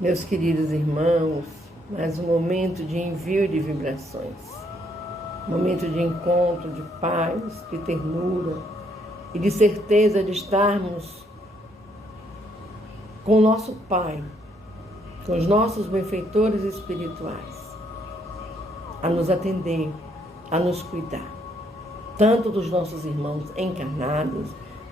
Meus queridos irmãos, mais um momento de envio de vibrações, momento de encontro, de paz, de ternura e de certeza de estarmos com o nosso Pai, com os nossos benfeitores espirituais, a nos atender, a nos cuidar, tanto dos nossos irmãos encarnados,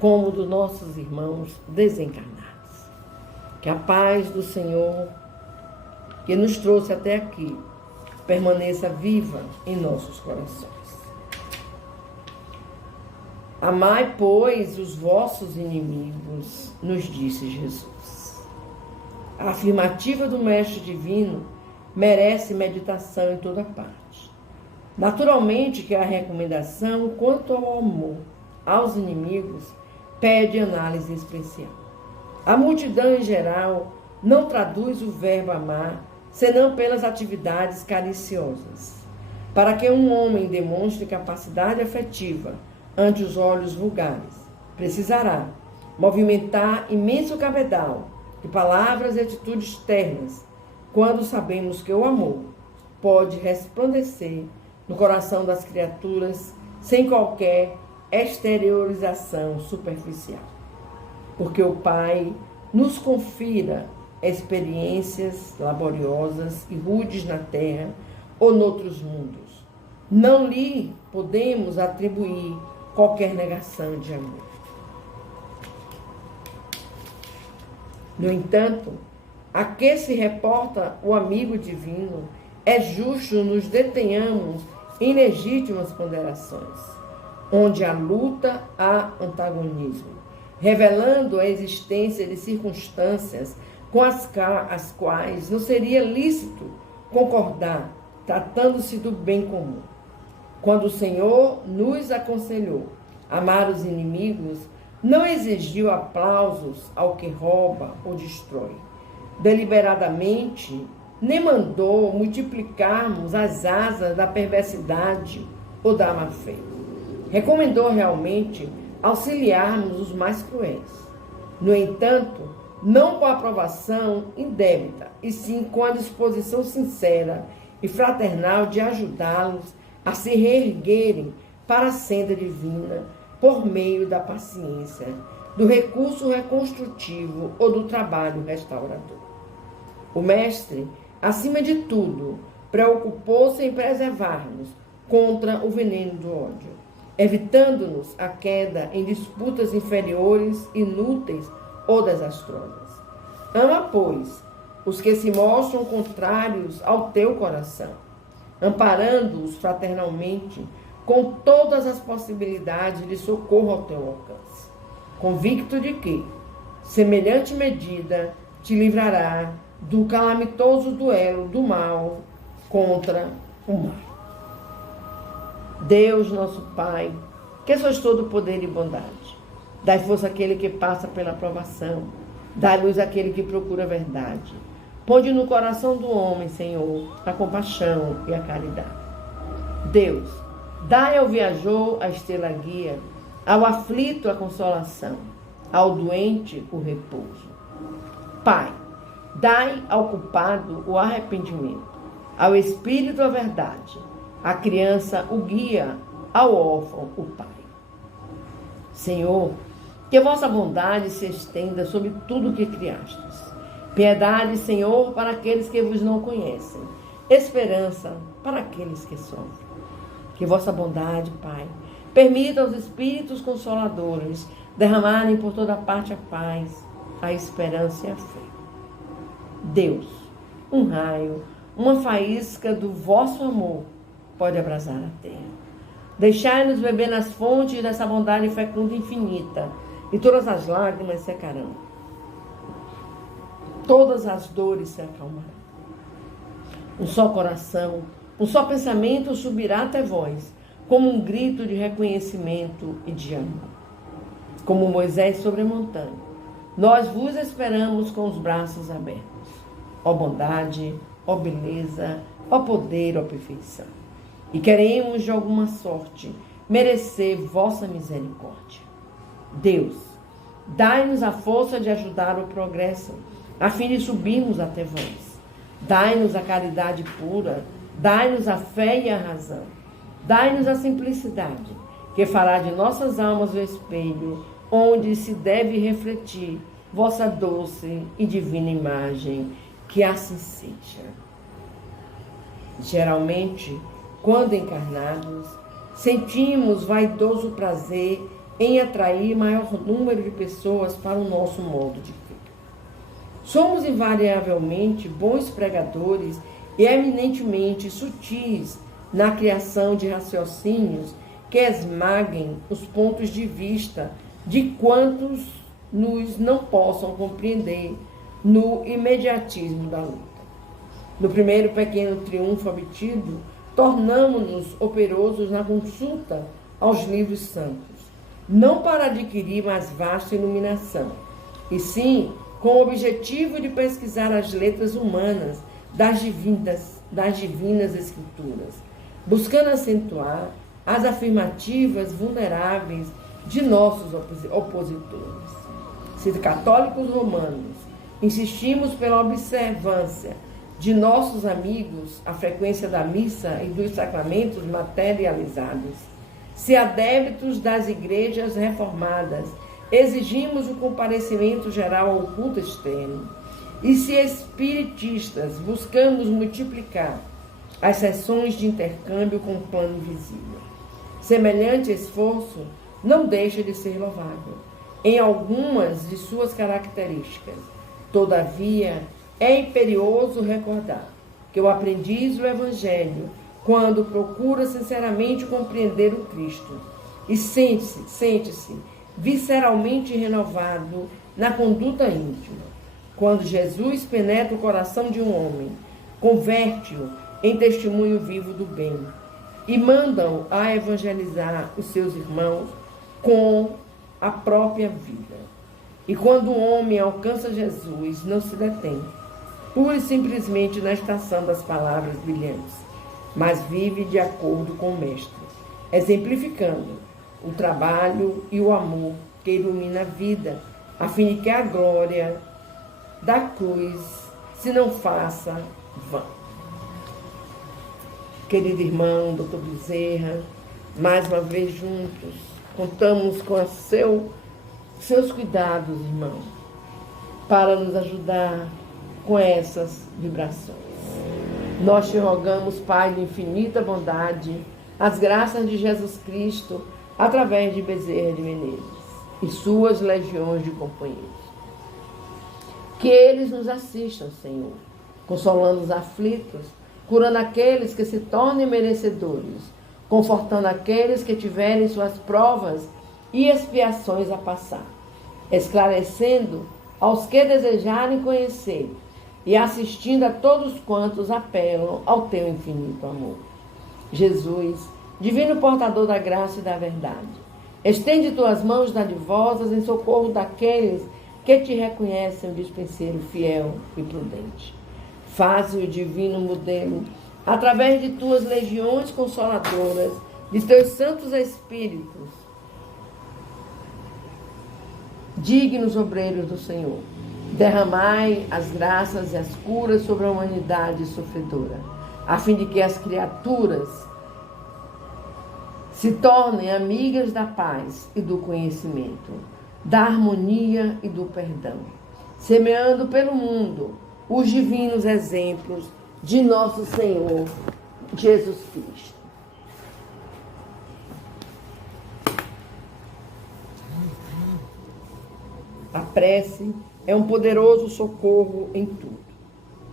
como dos nossos irmãos desencarnados. Que a paz do Senhor, que nos trouxe até aqui, permaneça viva em nossos corações. Amai, pois, os vossos inimigos, nos disse Jesus. A afirmativa do Mestre Divino merece meditação em toda parte. Naturalmente que a recomendação quanto ao amor aos inimigos pede análise especial. A multidão em geral não traduz o verbo amar, senão pelas atividades cariciosas. Para que um homem demonstre capacidade afetiva ante os olhos vulgares, precisará movimentar imenso cabedal de palavras e atitudes ternas, quando sabemos que o amor pode resplandecer no coração das criaturas sem qualquer exteriorização superficial. Porque o Pai nos confira experiências laboriosas e rudes na terra ou noutros mundos. Não lhe podemos atribuir qualquer negação de amor. No entanto, a que se reporta o amigo divino, é justo nos detenhamos em legítimas ponderações, onde a luta há antagonismo, revelando a existência de circunstâncias com as quais não seria lícito concordar, tratando-se do bem comum. Quando o Senhor nos aconselhou amar os inimigos, não exigiu aplausos ao que rouba ou destrói, deliberadamente, nem mandou multiplicarmos as asas da perversidade ou da má-fé. Recomendou realmente auxiliarmos os mais cruéis. No entanto, não com a aprovação indébita, e sim com a disposição sincera e fraternal de ajudá-los a se reerguerem para a senda divina por meio da paciência, do recurso reconstrutivo ou do trabalho restaurador. O Mestre, acima de tudo, preocupou-se em preservar-nos contra o veneno do ódio, evitando-nos a queda em disputas inferiores, inúteis ou desastrosas. Ama, pois, os que se mostram contrários ao teu coração, amparando-os fraternalmente com todas as possibilidades de socorro ao teu alcance, convicto de que semelhante medida te livrará do calamitoso duelo do mal contra o mal. Deus, nosso Pai, que sois todo poder e bondade, dai força àquele que passa pela provação, dai luz àquele que procura a verdade. Ponde no coração do homem, Senhor, a compaixão e a caridade. Deus, dai ao viajor a estrela guia, ao aflito a consolação, ao doente o repouso. Pai, dai ao culpado o arrependimento, ao espírito a verdade, à criança o guia, ao órfão o pai. Senhor, que a vossa bondade se estenda sobre tudo o que criastes. Piedade, Senhor, para aqueles que vos não conhecem. Esperança para aqueles que sofrem. Que vossa bondade, Pai, permita aos Espíritos Consoladores derramarem por toda parte a paz, a esperança e a fé. Deus, um raio, uma faísca do vosso amor pode abrasar a terra. Deixai-nos beber nas fontes dessa bondade fecunda e infinita, e todas as lágrimas secarão. Todas as dores se acalmarão. Um só coração, um só pensamento subirá até vós, como um grito de reconhecimento e de amor. Como Moisés sobre a montanha, nós vos esperamos com os braços abertos. Ó bondade, ó beleza, ó poder, ó perfeição. E queremos, de alguma sorte, merecer vossa misericórdia. Deus, dai-nos a força de ajudar o progresso, a fim de subirmos até vós. Dai-nos a caridade pura, dai-nos a fé e a razão. Dai-nos a simplicidade, que fará de nossas almas o espelho, onde se deve refletir vossa doce e divina imagem. Que assim seja. Geralmente, quando encarnados, sentimos vaidoso prazer em atrair maior número de pessoas para o nosso modo de vida. Somos invariavelmente bons pregadores e eminentemente sutis na criação de raciocínios que esmaguem os pontos de vista de quantos nos não possam compreender no imediatismo da luta. No primeiro pequeno triunfo obtido, tornamo-nos operosos na consulta aos livros santos, não para adquirir mais vasta iluminação, e sim com o objetivo de pesquisar as letras humanas das divinas escrituras, buscando acentuar as afirmativas vulneráveis de nossos opositores. Se católicos romanos insistimos pela observância de nossos amigos, a frequência da missa e dos sacramentos materializados, se adeptos das igrejas reformadas exigimos o comparecimento geral ao culto externo, e se espiritistas buscamos multiplicar as sessões de intercâmbio com o plano invisível, semelhante esforço não deixa de ser louvável em algumas de suas características. Todavia, é imperioso recordar que o aprendiz do Evangelho, quando procura sinceramente compreender o Cristo e sente-se visceralmente renovado na conduta íntima, quando Jesus penetra o coração de um homem, converte-o em testemunho vivo do bem e manda-o a evangelizar os seus irmãos com a própria vida. E quando o homem alcança Jesus, não se detém, pura e simplesmente na estação das palavras brilhantes, mas vive de acordo com o Mestre, exemplificando o trabalho e o amor que ilumina a vida, a fim de que a glória da cruz se não faça vã. Querido irmão, doutor Bezerra, mais uma vez juntos, contamos com seus cuidados, irmão, para nos ajudar com essas vibrações. Nós te rogamos, Pai de infinita bondade, as graças de Jesus Cristo, através de Bezerra de Menezes e suas legiões de companheiros. Que eles nos assistam, Senhor, consolando os aflitos, curando aqueles que se tornem merecedores, confortando aqueles que tiverem suas provas e expiações a passar, esclarecendo aos que desejarem conhecer e assistindo a todos quantos apelam ao teu infinito amor. Jesus, divino portador da graça e da verdade, estende tuas mãos dadivosas em socorro daqueles que te reconhecem o dispenseiro fiel e prudente. Faze o divino modelo, através de tuas legiões consoladoras, de teus santos espíritos, dignos obreiros do Senhor. Derramai as graças e as curas sobre a humanidade sofredora, a fim de que as criaturas se tornem amigas da paz e do conhecimento, da harmonia e do perdão, semeando pelo mundo os divinos exemplos de nosso Senhor Jesus Cristo. A prece é um poderoso socorro em tudo.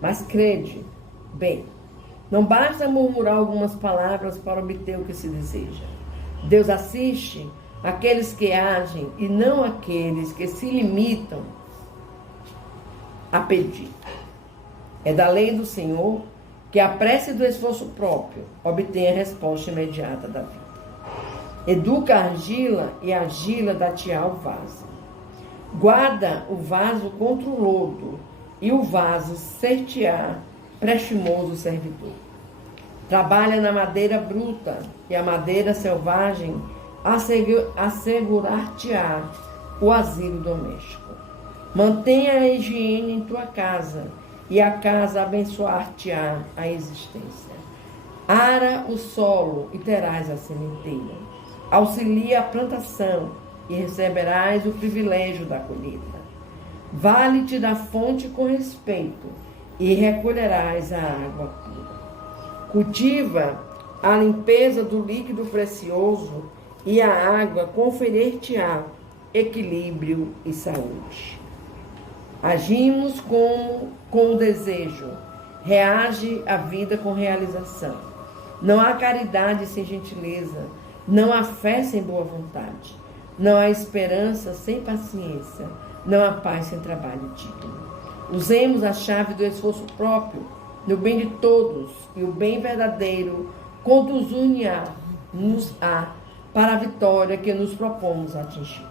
Mas crede, bem, não basta murmurar algumas palavras para obter o que se deseja. Deus assiste aqueles que agem e não aqueles que se limitam a pedir. É da lei do Senhor que a prece do esforço próprio obtém a resposta imediata da vida. Educa a argila e a argila dá-te-á o vaso. Guarda o vaso contra o lodo e o vaso ser-te-á prestimoso servidor. Trabalha na madeira bruta e a madeira selvagem assegurar-te-á o asilo doméstico. Mantenha a higiene em tua casa, e a casa abençoar-te-á a existência. Ara o solo e terás a sementeira. Auxilia a plantação e receberás o privilégio da colheita. Vale-te da fonte com respeito e recolherás a água pura. Cultiva a limpeza do líquido precioso e a água conferir-te-á equilíbrio e saúde. Agimos com o desejo, reage a vida com realização. Não há caridade sem gentileza, não há fé sem boa vontade, não há esperança sem paciência, não há paz sem trabalho digno. Usemos a chave do esforço próprio, no bem de todos, e o bem verdadeiro conduz-nos-á para a vitória que nos propomos atingir.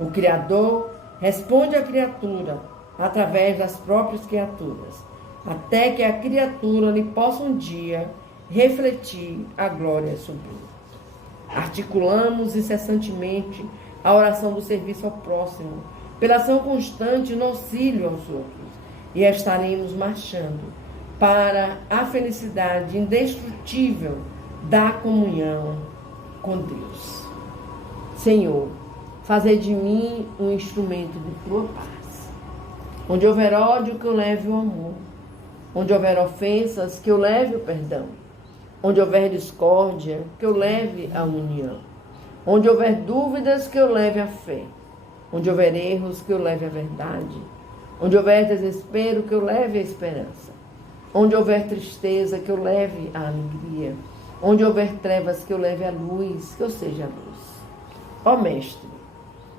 O Criador responde à criatura através das próprias criaturas, até que a criatura lhe possa um dia refletir a glória sublime. Articulamos incessantemente a oração do serviço ao próximo, pela ação constante no auxílio aos outros, e estaremos marchando para a felicidade indestrutível da comunhão com Deus. Senhor, fazei de mim um instrumento de tua paz. Onde houver ódio, que eu leve o amor. Onde houver ofensas, que eu leve o perdão. Onde houver discórdia, que eu leve a união. Onde houver dúvidas, que eu leve a fé. Onde houver erros, que eu leve a verdade. Onde houver desespero, que eu leve a esperança. Onde houver tristeza, que eu leve a alegria. Onde houver trevas, que eu leve a luz, que eu seja a luz. Ó Mestre,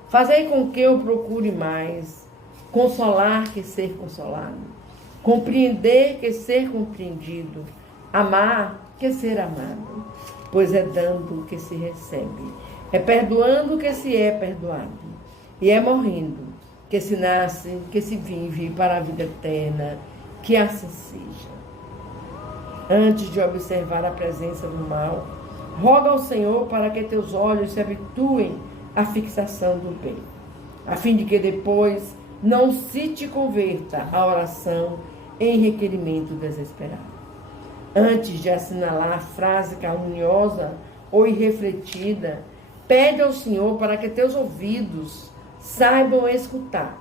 fazei com que eu procure mais consolar que ser consolado, compreender que ser compreendido, amar que ser amado, pois é dando que se recebe, é perdoando que se é perdoado, e é morrendo que se nasce, que se vive para a vida eterna, que assim seja. Antes de observar a presença do mal, roga ao Senhor para que teus olhos se habituem à fixação do bem, a fim de que depois não se te converta a oração em requerimento desesperado. Antes de assinalar a frase caluniosa ou irrefletida, pede ao Senhor para que teus ouvidos saibam escutar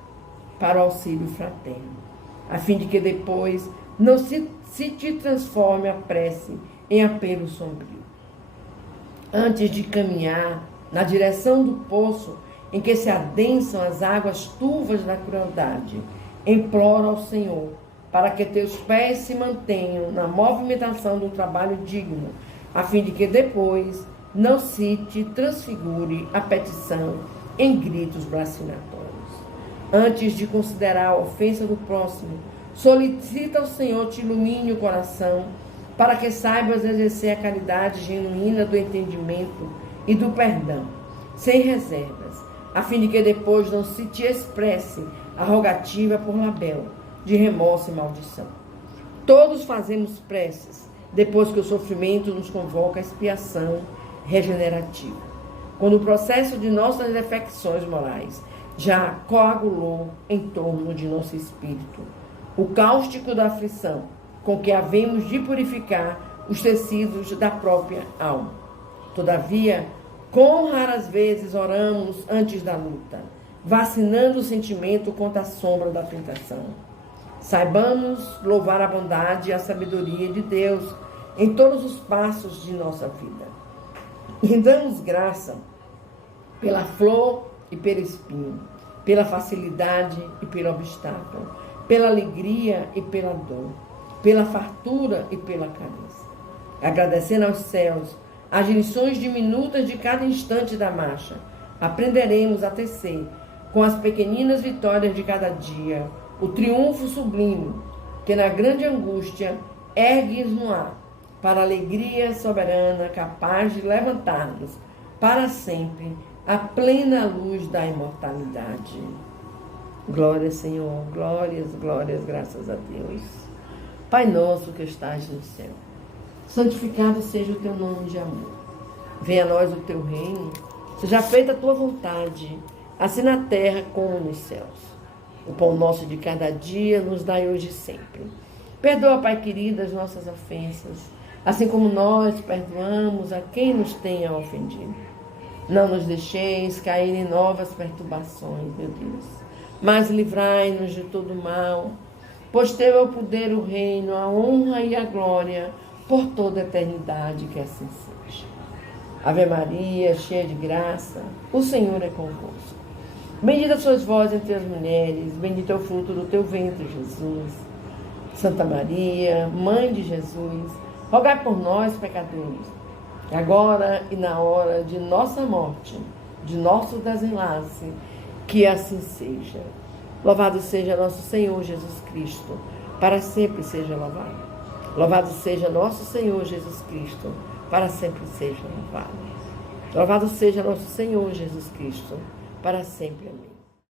para o auxílio fraterno, a fim de que depois não se te transforme a prece em apelo sombrio. Antes de caminhar na direção do poço em que se adensam as águas turvas da crueldade, implora ao Senhor para que teus pés se mantenham na movimentação do trabalho digno, a fim de que depois não se te transfigure a petição em gritos blasfematórios. Antes de considerar a ofensa do próximo, solicita ao Senhor te ilumine o coração, para que saibas exercer a caridade genuína do entendimento e do perdão, sem reservas, a fim de que depois não se te expresse a rogativa por labéu de remorso e maldição. Todos fazemos preces depois que o sofrimento nos convoca a expiação regenerativa. Quando o processo de nossas defecções morais já coagulou em torno de nosso espírito o cáustico da aflição com que havemos de purificar os tecidos da própria alma. Todavia, quão raras vezes oramos antes da luta, vacinando o sentimento contra a sombra da tentação. Saibamos louvar a bondade e a sabedoria de Deus em todos os passos de nossa vida. E damos graça pela flor e pelo espinho, pela facilidade e pelo obstáculo, pela alegria e pela dor, pela fartura e pela carência. Agradecendo aos céus as lições diminutas de cada instante da marcha, aprenderemos a tecer, com as pequeninas vitórias de cada dia, o triunfo sublime que na grande angústia ergues no ar, para a alegria soberana capaz de levantar-nos para sempre à plena luz da imortalidade. Glória, Senhor, glórias, glórias, graças a Deus. Pai nosso que estás no céu, santificado seja o teu nome de amor. Venha a nós o teu reino, seja feita a tua vontade, assim na terra como nos céus. O pão nosso de cada dia nos dai hoje e sempre. Perdoa, Pai querido, as nossas ofensas, assim como nós perdoamos a quem nos tenha ofendido. Não nos deixeis cair em novas perturbações, meu Deus, mas livrai-nos de todo mal, pois teu é o poder, o reino, a honra e a glória por toda a eternidade, que assim seja. Ave Maria, cheia de graça, o Senhor é convosco. Bendita sois vós entre as mulheres, bendito é o fruto do teu ventre, Jesus. Santa Maria, Mãe de Jesus, rogai por nós, pecadores, agora e na hora de nossa morte, de nosso desenlace, que assim seja. Louvado seja nosso Senhor Jesus Cristo, para sempre seja louvado. Louvado seja nosso Senhor Jesus Cristo, para sempre seja louvado. Louvado seja nosso Senhor Jesus Cristo, para sempre. Amém.